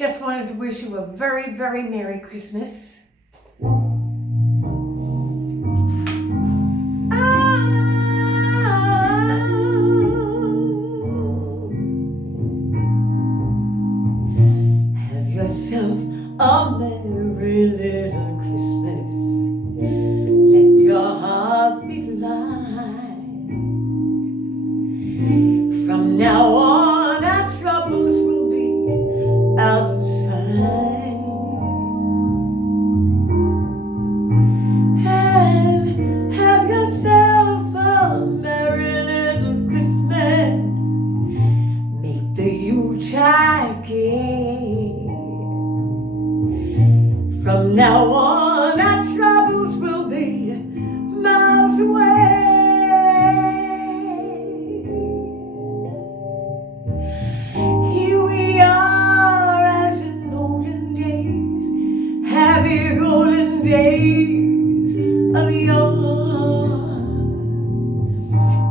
Just wanted to wish you a very, very Merry Christmas. Have yourself a merry little Christmas. Let your heart be light. From now on, our troubles will be out of sight. And have yourself a merry little Christmas. Make the Yuletide gay. From now on, our troubles will be miles away. Here we are as in olden days, happy golden days of yore.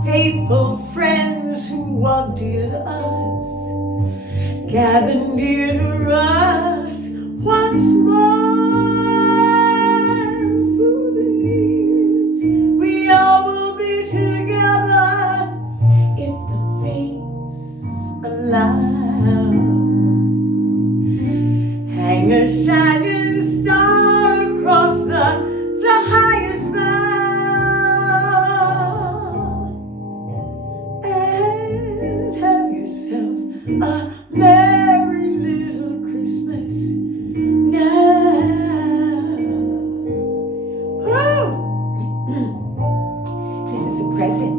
Faithful friends who are dear to us, gather near to us once more. Through the years, we all will be together if the fates allow. Hang a shining star across the highest bough, and have yourself a merry little Christmas now. Woo! This is a present.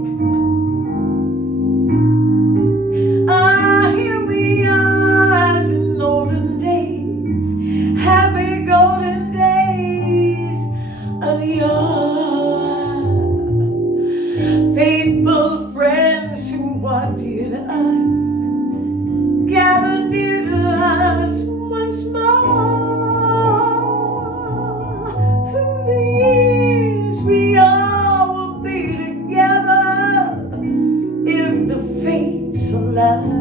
Here we are as in olden days, happy golden days of yore. Faithful friends who are dear to us, gather near to us once more. Through the years, we all will be together if the fates allow.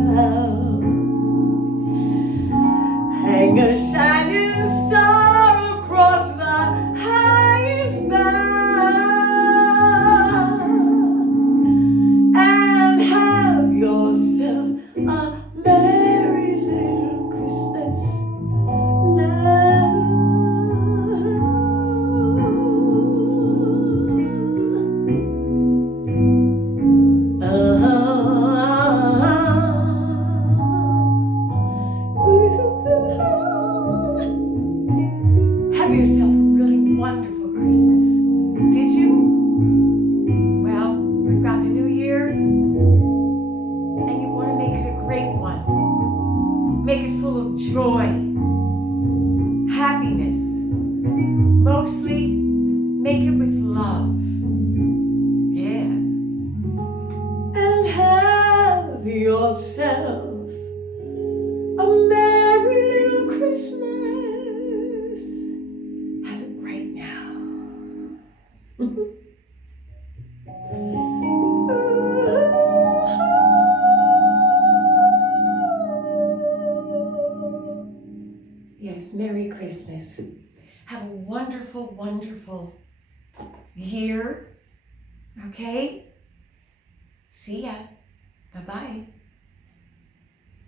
Hang a shining star across the highest bough, and have yourself a merry little Christmas now. Have yourself a really wonderful Christmas. Did you? Well, we've got the new year, and you want to make it a great one. Make it full of joy, happiness. Mostly, make it with love. Yeah. And have yourself a merry little Christmas. Have it right now. Yes, Merry Christmas. Have a wonderful, wonderful year. Okay? See ya. Bye-bye.